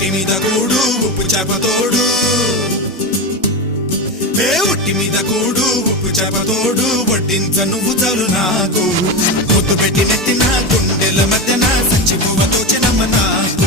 ఉట్టి మీద కూడు ఉప్పు చేప తోడు ఉట్టి మీద కూడు ఉప్పు చేప తోడు వడ్డించ నువ్వు చాలు నాకు ముద్దు పెట్టి నెత్తిన గుండెల మధ్యన సంచి పువ్వ తోచెనమ్మ నాకు